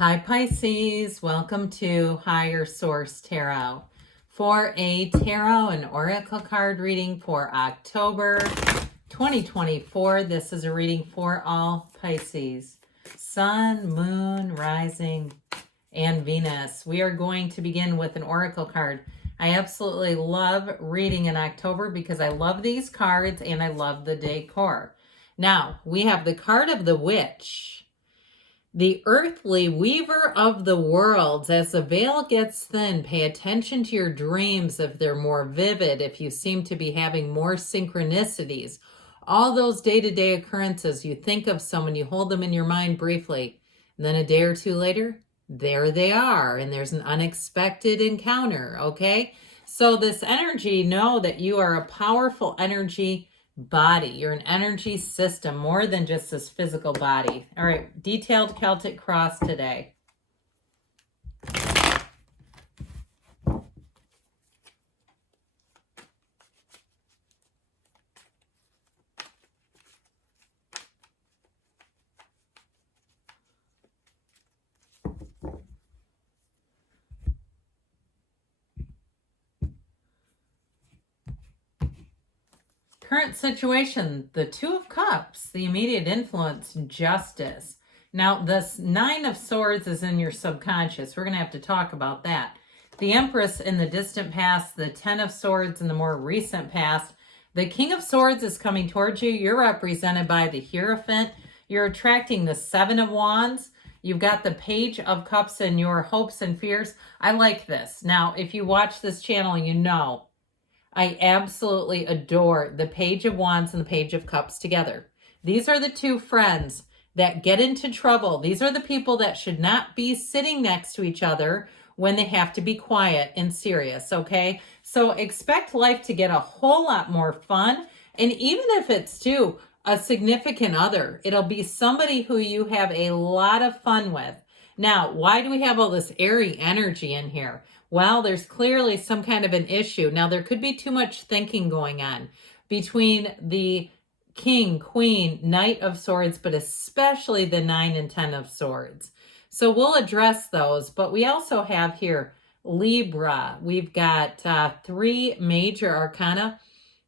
Hi Pisces, welcome to Higher Source Tarot. For a tarot and oracle card reading for October 2024, this is a reading for all Pisces. Sun, Moon, Rising, and Venus. We are going to begin with an oracle card. I absolutely love reading in October because I love these cards and I love the decor. Now, we have the card of the Witch. The earthly weaver of the worlds. As the veil gets thin, pay attention to your dreams if they're more vivid, if you seem to be having more synchronicities. All those day-to-day occurrences, you think of someone, you hold them in your mind briefly, and then a day or two later, there they are, and there's an unexpected encounter, okay? So this energy, know that you are a powerful energy body. You're an energy system, more than just this physical body. All right, detailed Celtic cross today. Current situation, the Two of Cups, the immediate influence, justice. Now, this Nine of Swords is in your subconscious. We're going to have to talk about that. The Empress in the distant past, the Ten of Swords in the more recent past. The King of Swords is coming towards you. You're represented by the Hierophant. You're attracting the Seven of Wands. You've got the Page of Cups in your hopes and fears. I like this. Now, if you watch this channel, you know I absolutely adore the Page of Wands and the Page of Cups together. These are the two friends that get into trouble. These are the people that should not be sitting next to each other when they have to be quiet and serious, okay? So expect life to get a whole lot more fun. And even if it's a significant other, it'll be somebody who you have a lot of fun with. Now, why do we have all this airy energy in here? Well, there's clearly some kind of an issue. Now, there could be too much thinking going on between the King, Queen, Knight of Swords, but especially the 9 and 10 of Swords. So we'll address those, but we also have here Libra. We've got 3 major arcana.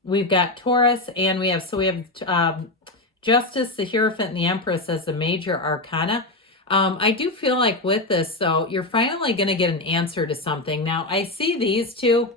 We've got Taurus, and we have Justice, the Hierophant, and the Empress as the major arcana. I do feel like with this, though, you're finally going to get an answer to something. Now, I see these two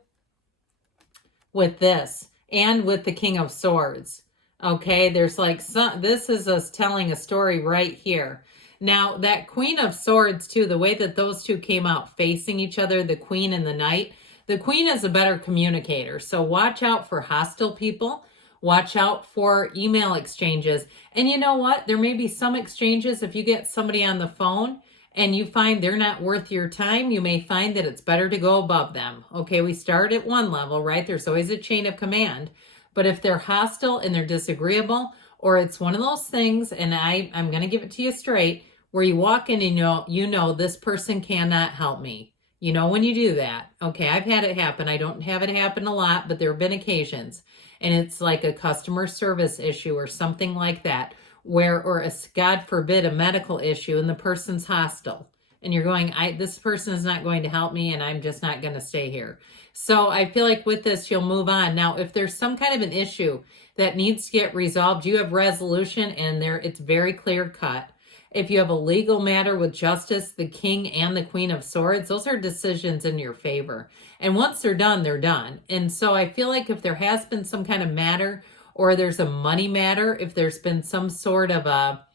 with this and with the King of Swords. Okay, there's like this is us telling a story right here. Now, that Queen of Swords, too, the way that those two came out facing each other, the Queen and the Knight, the Queen is a better communicator. So watch out for hostile people. Watch out for email exchanges. And you know what? There may be some exchanges, if you get somebody on the phone and you find they're not worth your time, you may find that it's better to go above them. Okay, we start at one level, right? There's always a chain of command. But if they're hostile and they're disagreeable, or it's one of those things, and I'm going to give it to you straight, where you walk in and you know this person cannot help me. You know when you do that. Okay, I've had it happen. I don't have it happen a lot, but there have been occasions. And it's like a customer service issue or something like that, or God forbid, a medical issue, and the person's hostile. And you're going, this person is not going to help me, and I'm just not going to stay here. So I feel like with this, you'll move on. Now, if there's some kind of an issue that needs to get resolved, you have resolution, and it's very clear cut. If you have a legal matter with Justice, the King, and the Queen of Swords, those are decisions in your favor. And once they're done, they're done. And so I feel like if there has been some kind of matter, or there's a money matter, if there's been some sort of a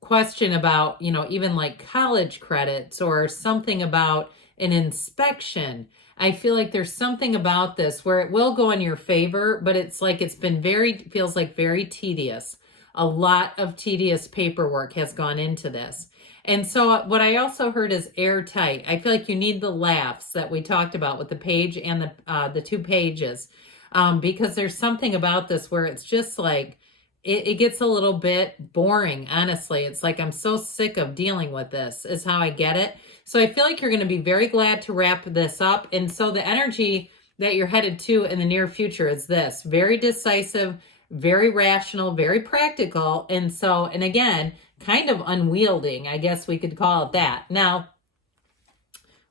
question about, even like college credits or something about an inspection, I feel like there's something about this where it will go in your favor, but it's like feels like very tedious. A lot of tedious paperwork has gone into this. And so what I also heard is airtight. I feel like you need the laughs that we talked about with the page and the 2 pages, because there's something about this where it's just like, it gets a little bit boring, honestly. It's like, I'm so sick of dealing with this, is how I get it. So I feel like you're going to be very glad to wrap this up. And so the energy that you're headed to in the near future is this: very decisive, very rational, very practical. And again, kind of unwielding, I guess we could call it that. Now,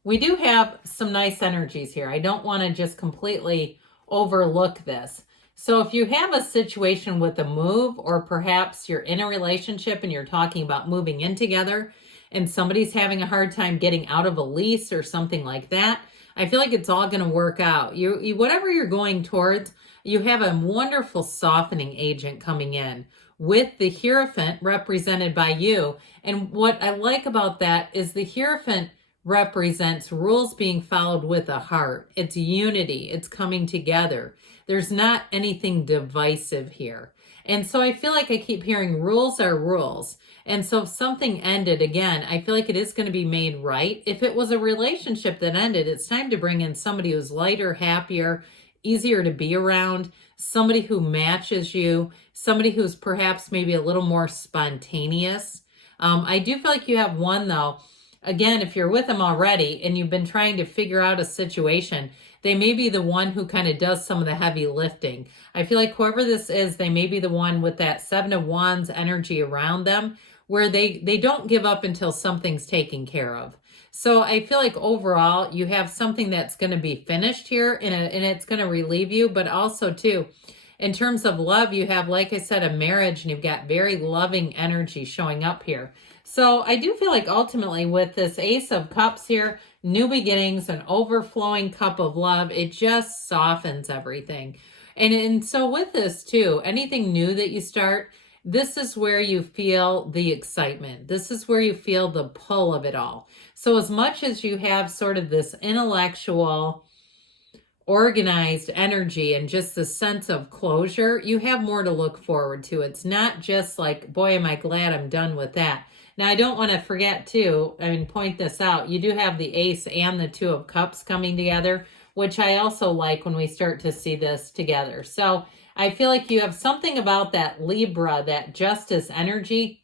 we do have some nice energies here. I don't want to just completely overlook this. So if you have a situation with a move, or perhaps you're in a relationship and you're talking about moving in together and somebody's having a hard time getting out of a lease or something like that, I feel like it's all going to work out. You whatever you're going towards, you have a wonderful softening agent coming in with the Hierophant represented by you. And what I like about that is the Hierophant represents rules being followed with a heart. It's unity. It's coming together. There's not anything divisive here. And so I feel like I keep hearing rules are rules. And so if something ended, again, I feel like it is going to be made right. If it was a relationship that ended, it's time to bring in somebody who's lighter, happier, easier to be around, somebody who matches you, somebody who's perhaps maybe a little more spontaneous. I do feel like you have one, though. Again, if you're with them already and you've been trying to figure out a situation, they may be the one who kind of does some of the heavy lifting. I feel like whoever this is, they may be the one with that Seven of Wands energy around them, where they don't give up until something's taken care of. So I feel like overall you have something that's going to be finished here, and it's going to relieve you. But also too, in terms of love, you have, like I said, a marriage, and you've got very loving energy showing up here. So I do feel like ultimately with this Ace of Cups here, new beginnings, an overflowing cup of love, it just softens everything. And so with this too, anything new that you start, this is where you feel the excitement. This is where you feel the pull of it all. So as much as you have sort of this intellectual, organized energy and just the sense of closure, you have more to look forward to. It's not just like, boy, am I glad I'm done with that. Now, I don't want to forget too, point this out. You do have the Ace and the Two of Cups coming together, which I also like when we start to see this together. So I feel like you have something about that Libra, that justice energy.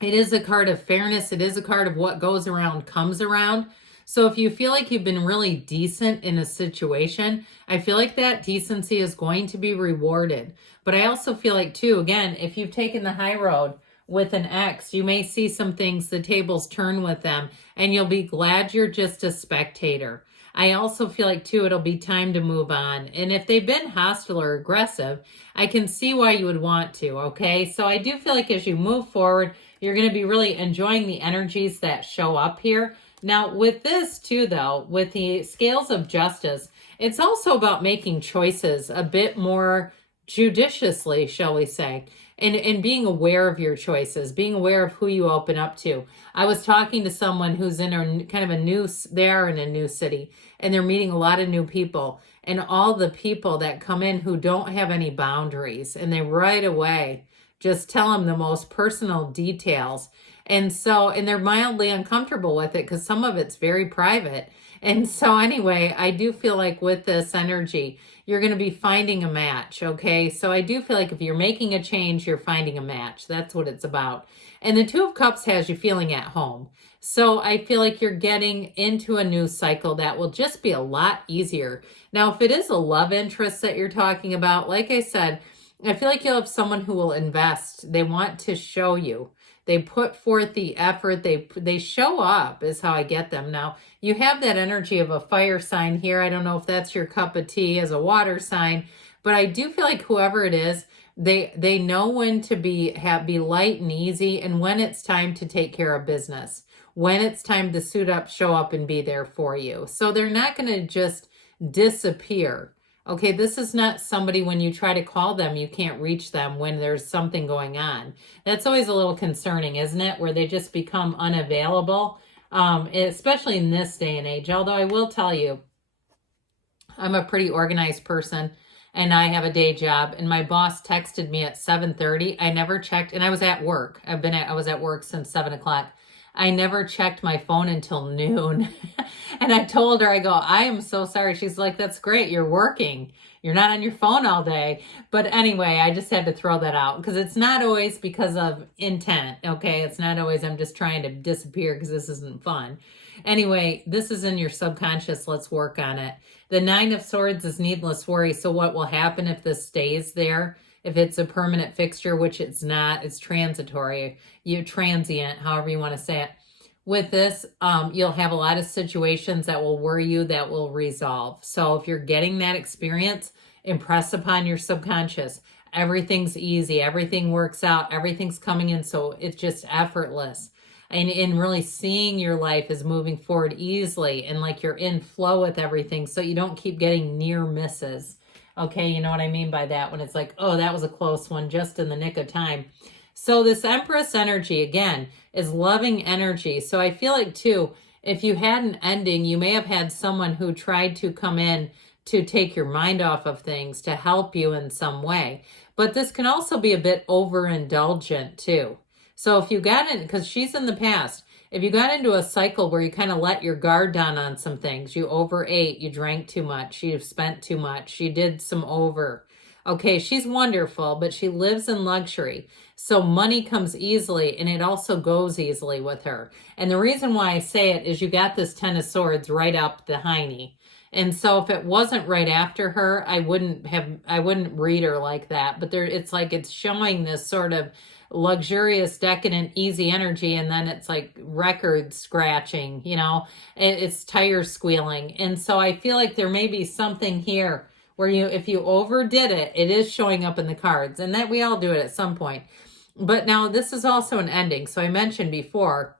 It is a card of fairness. It is a card of what goes around comes around. So if you feel like you've been really decent in a situation, I feel like that decency is going to be rewarded. But I also feel like too, again, if you've taken the high road with an ex, you may see some things, the tables turn with them, and you'll be glad you're just a spectator. I also feel like too, it'll be time to move on. And if they've been hostile or aggressive, I can see why you would want to, okay? So I do feel like as you move forward, you're going to be really enjoying the energies that show up here. Now with this too, though, with the scales of justice, it's also about making choices a bit more judiciously, shall we say, and being aware of your choices, being aware of who you open up to. I was talking to someone who's in a kind of a new, they're in a new city, and they're meeting a lot of new people, and all the people that come in who don't have any boundaries, and they right away just tell them the most personal details. And so, and they're mildly uncomfortable with it because some of it's very private. And so anyway, I do feel like with this energy, you're going to be finding a match, okay? So I do feel like if you're making a change, you're finding a match. That's what it's about. And the Two of Cups has you feeling at home. So I feel like you're getting into a new cycle that will just be a lot easier. Now, if it is a love interest that you're talking about, like I said, I feel like you'll have someone who will invest. They want to show you. They put forth the effort. They show up is how I get them. Now, you have that energy of a fire sign here. I don't know if that's your cup of tea as a water sign, but I do feel like whoever it is, they know when to be light and easy, and when it's time to take care of business, when it's time to suit up, show up, and be there for you. So they're not going to just disappear. Okay, this is not somebody when you try to call them, you can't reach them when there's something going on. That's always a little concerning, isn't it? Where they just become unavailable, especially in this day and age. Although I will tell you, I'm a pretty organized person and I have a day job, and my boss texted me at 7:30. I never checked, and I was at work. I was at work since 7 o'clock. I never checked my phone until noon. And I told her, I go, I am so sorry. She's like, that's great. You're working. You're not on your phone all day. But anyway, I just had to throw that out because it's not always because of intent. Okay. It's not always I'm just trying to disappear because this isn't fun. Anyway, this is in your subconscious. Let's work on it. The Nine of Swords is needless worry. So what will happen if this stays there? If it's a permanent fixture, which it's not, it's transitory, transient, however you want to say it. With this, you'll have a lot of situations that will worry you that will resolve. So if you're getting that experience, impress upon your subconscious. Everything's easy. Everything works out. Everything's coming in. So it's just effortless. And in really seeing your life is moving forward easily and like you're in flow with everything. So you don't keep getting near misses. Okay, you know what I mean by that when it's like, oh, that was a close one just in the nick of time. So this Empress energy, again, is loving energy. So I feel like, too, if you had an ending, you may have had someone who tried to come in to take your mind off of things, to help you in some way. But this can also be a bit overindulgent, too. So if you got in, because she's in the past, if you got into a cycle where you kind of let your guard down on some things, you overate, you drank too much, you spent too much, you did some over. Okay, she's wonderful, but she lives in luxury. So money comes easily and it also goes easily with her. And the reason why I say it is you got this Ten of Swords right up the hiney. And so if it wasn't right after her, I wouldn't read her like that. But there, it's like it's showing this sort of luxurious, decadent, easy energy, and then it's like record scratching, you know, it's tire squealing. And so I feel like there may be something here where if you overdid it, it is showing up in the cards, and that we all do it at some point. But now this is also an ending. So I mentioned before,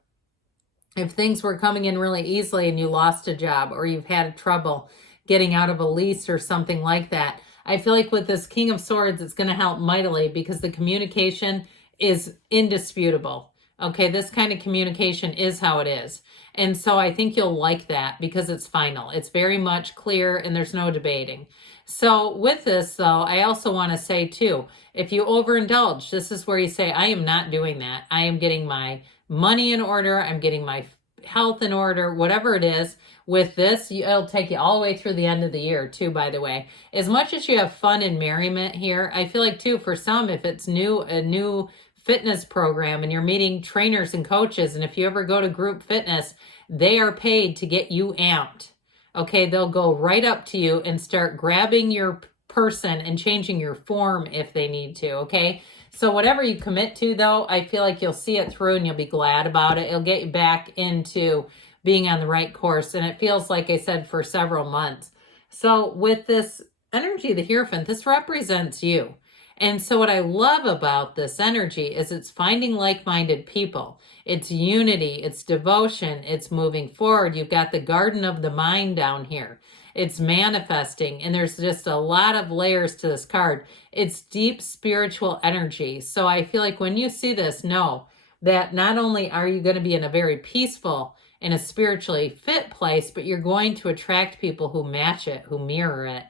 if things were coming in really easily and you lost a job or you've had trouble getting out of a lease or something like that, I feel like with this King of Swords, it's going to help mightily because the communication is indisputable. Okay, this kind of communication is how it is. And so I think you'll like that because it's final. It's very much clear and there's no debating. So with this, though, I also want to say, too, if you overindulge, this is where you say, I am not doing that. I am getting my money in order. I'm getting my health in order, whatever it is. With this, it'll take you all the way through the end of the year, too, by the way. As much as you have fun and merriment here, I feel like, too, for some, if it's a new fitness program and you're meeting trainers and coaches, and if you ever go to group fitness, they are paid to get you amped. Okay, they'll go right up to you and start grabbing your person and changing your form if they need to, okay? So whatever you commit to, though, I feel like you'll see it through and you'll be glad about it. It'll get you back into being on the right course, and it feels like I said for several months. So with this energy, the Hierophant, this represents you. And so what I love about this energy is it's finding like-minded people. It's unity, it's devotion, it's moving forward. You've got the garden of the mind down here. It's manifesting, and there's just a lot of layers to this card. It's deep spiritual energy. So I feel like when you see this, know that not only are you going to be in a very peaceful and a spiritually fit place, but you're going to attract people who match it, who mirror it.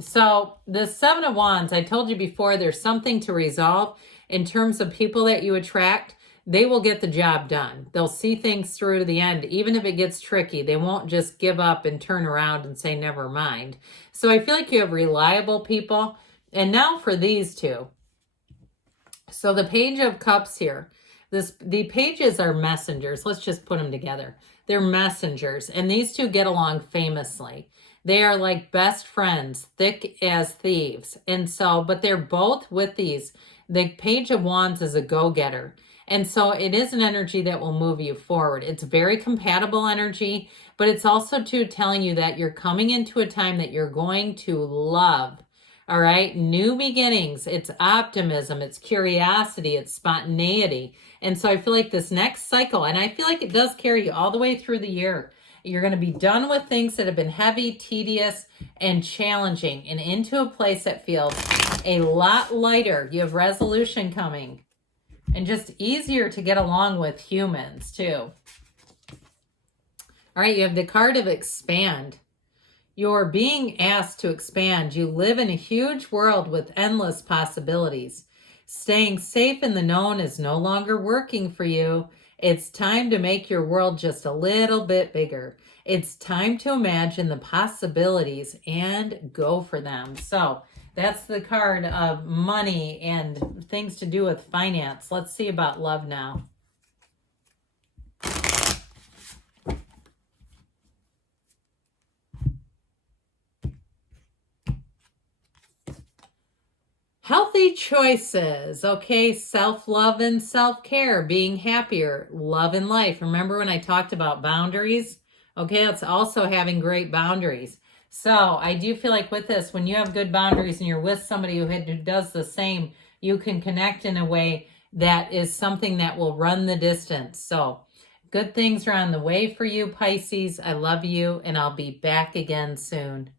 So the Seven of Wands, I told you before, there's something to resolve in terms of people that you attract. They will get the job done. They'll see things through to the end. Even if it gets tricky, they won't just give up and turn around and say, never mind. So I feel like you have reliable people. And now for these two. So the Page of Cups here. The pages are messengers. Let's just put them together. They're messengers. And these two get along famously. They are like best friends, thick as thieves. And so, but they're both with these. The Page of Wands is a go-getter. And so it is an energy that will move you forward. It's very compatible energy, but it's also too telling you that you're coming into a time that you're going to love. All right. New beginnings. It's optimism. It's curiosity. It's spontaneity. And so I feel like this next cycle, and I feel like it does carry you all the way through the year. You're going to be done with things that have been heavy, tedious, and challenging, and into a place that feels a lot lighter. You have resolution coming, and just easier to get along with humans, too. All right, you have the card of expand. You're being asked to expand. You live in a huge world with endless possibilities. Staying safe in the known is no longer working for you. It's time to make your world just a little bit bigger. It's time to imagine the possibilities and go for them. So that's the card of money and things to do with finance. Let's see about love now. Healthy choices. Okay, self-love and self-care, being happier, love in life. Remember when I talked about boundaries? Okay, it's also having great boundaries. So I do feel like with this, when you have good boundaries and you're with somebody who does the same, you can connect in a way that is something that will run the distance. So good things are on the way for you, Pisces. I love you, and I'll be back again soon.